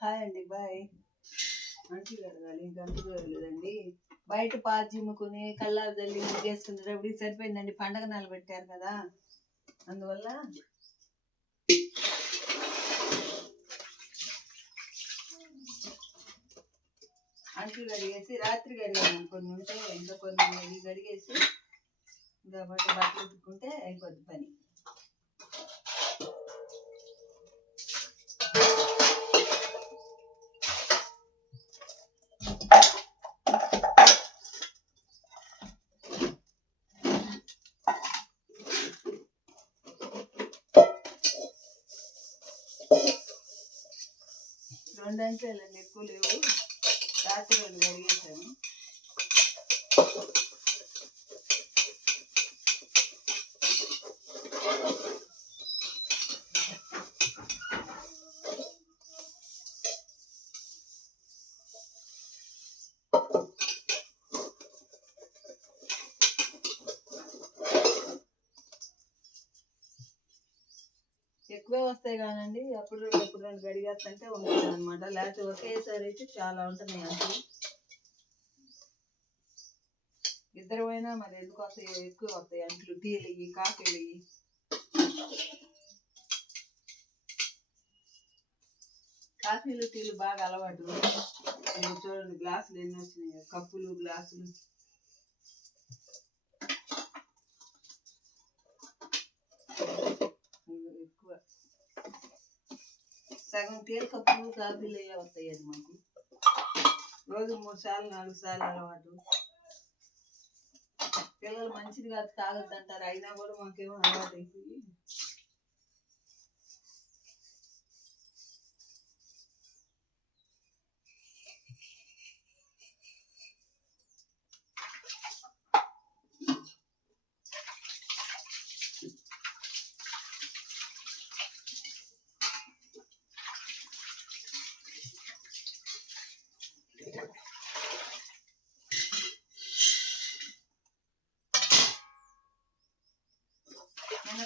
Hi అండి bye. మంచి కడగాలి ఇంకా లేదండి బయట పాలు చిమ్ముకుని కళ్ళారు తల్లి ముగ్గేసుకునేటప్పుడు సరిపోయిందండి పండగ నాలు పెట్టారు కదా. అందువల్ల అంట్లు కడిగేసి రాత్రి కడిగాను కొన్ని ఉంటే ఇంకా కొన్ని కడిగేసి ఇంకా బట్టలు ఉతుక్కుంటే అయిపోద్ది పని. రెండు అంచెలండి ఎక్కువ లేవు. రాత్రి రోజు కడిగేసాను. ఎక్కువే వస్తాయి కానండి. అప్పుడు రెండు అప్పుడు రెండు గడిగేస్తుంటే ఉంటుంది అనమాట లేకపోతే ఒకేసారి అయితే చాలా ఉంటున్నాయి అంట్లు ఇద్దరు పోయినా మరి ఎందుకు వస్తాయి? ఎక్కువ వస్తాయి అంట్లు టీలు ఇవి కాఫీలు కాఫీలు టీలు బాగా అలవాటు. చూడండి గ్లాసులు ఎన్ని వచ్చినాయి. కప్పులు గ్లాసులు ఇదిగో ఎక్కువ సగం టీల కప్పులు కాఫీలు అయ్యే అది మాకు. రోజు మూడు సార్లు నాలుగు సార్లు అలవాటు. పిల్లలు మంచిది కాదు తాగద్దు అంటారు అయినా కూడా మాకేమో అలవాటు అయిపోయి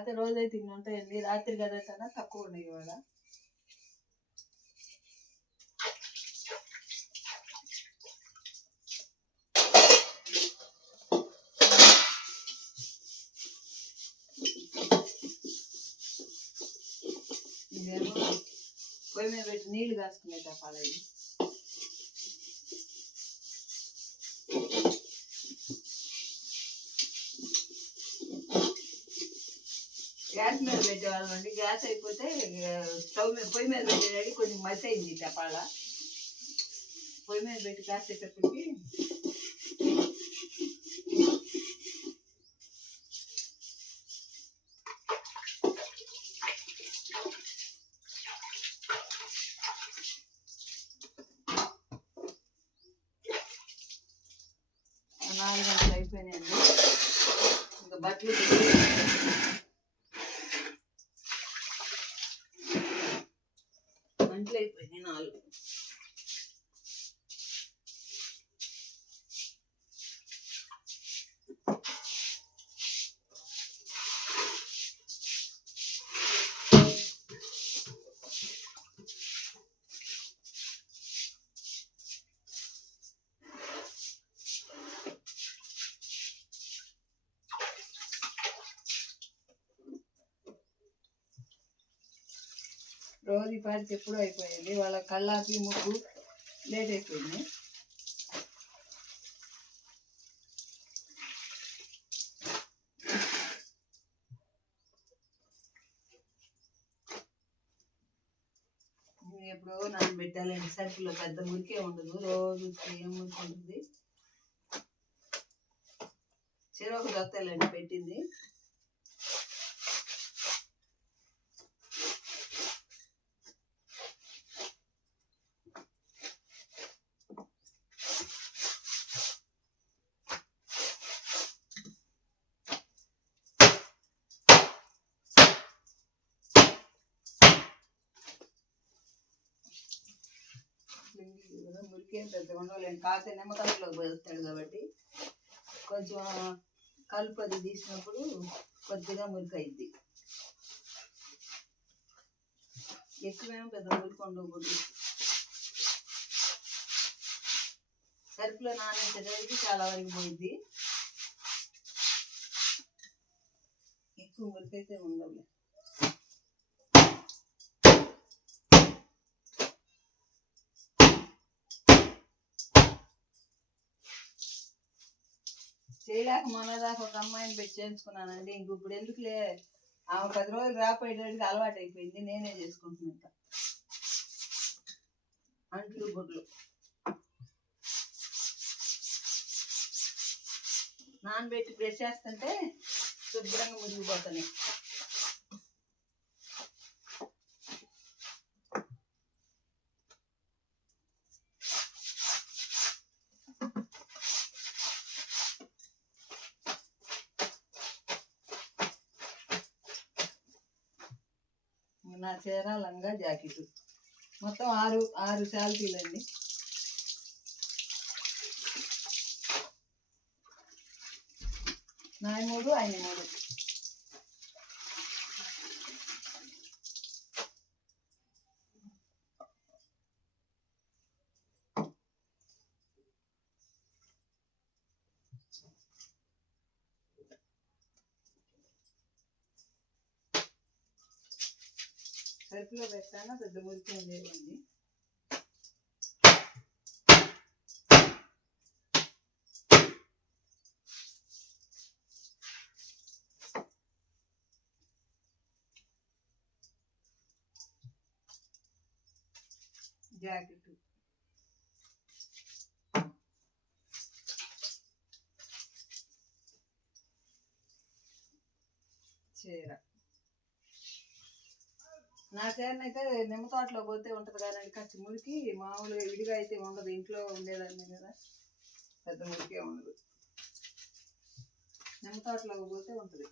లేకపోతే రోజైతే ఇన్ని ఉంటాయండి రాత్రి కదా కన్నా తక్కువ ఉన్నాయి ఇవాళ. ఇదేమో పొయ్యి మీద పెట్టి నీళ్ళు కాసుకునే తప్పాలి గ్యాస్ మీద పెట్టేవాళ్ళం అండి గ్యాస్ అయిపోతే ఆ, స్టవ్ మీద పొయ్యి మీద పెట్టేదానికి కొంచెం మసి అయింది చెప్పాల పొయ్యి మీద పెట్టి కాసేటప్పటికి నాలుగు గంటలు అయిపోయినాయండి ఇంకా బట్టలు రోజు పాటి ఎప్పుడు అయిపోయింది. వాళ్ళ కళ్ళాపి ముగ్గు లేట్ అయిపోయింది. ఎప్పుడో పెట్టాలని సర్కిల్లో పెద్ద మురికే ఉండదు. రోజు ఏం మురికి ఉంటుంది. చెరువు దొక్కలండి పెట్టింది. పెద్దగా ఉండలేను కాకపోతే నిమ్మకాయలోకి పోస్తాడు కాబట్టి కొంచెం కలుపు అది తీసినప్పుడు కొద్దిగా మురికి అయింది ఎక్కువేమో పెద్ద మురికి ఉండకూడదు సరుకులో నానేసేటప్పటికి చాలా వరకు పోయింది ఎక్కువ మురికి అయితే ఉండవు చేయలేక మొన్నదాకా ఒక అమ్మాయిని పెట్టి చేయించుకున్నానండి. ఇంక ఇప్పుడు ఎందుకులే? ఆమె పది రోజులు రాపోయేటట్టుగా అలవాటు అయిపోయింది నేనే చేసుకుంటున్నా ఇంకా. అంట్లు గుడ్లు నానబెట్టి బ్రష్ చేస్తుంటే శుభ్రంగా మురిగిపోతున్నాయి నా చీర లంగా జాకెట్. మొత్తం ఆరు ఆరు శాలరీలండి నాయి మూడు ఐదు మూడు. సరుకులో పెట్టాను పెద్ద మురికి ఏం లేదండి జాకెట్ చీర నా చేనైతే నిమ్మ తోటలో పోతే ఉంటది అండి కాచ్చి మురికి మామూలుగా విడిగా అయితే ఉండదు. ఇంట్లో ఉండేదాన్ని కదా. పెద్ద మురికే ఉండదు. నిమ్మ తోటలోకి పోతే ఉంటుంది.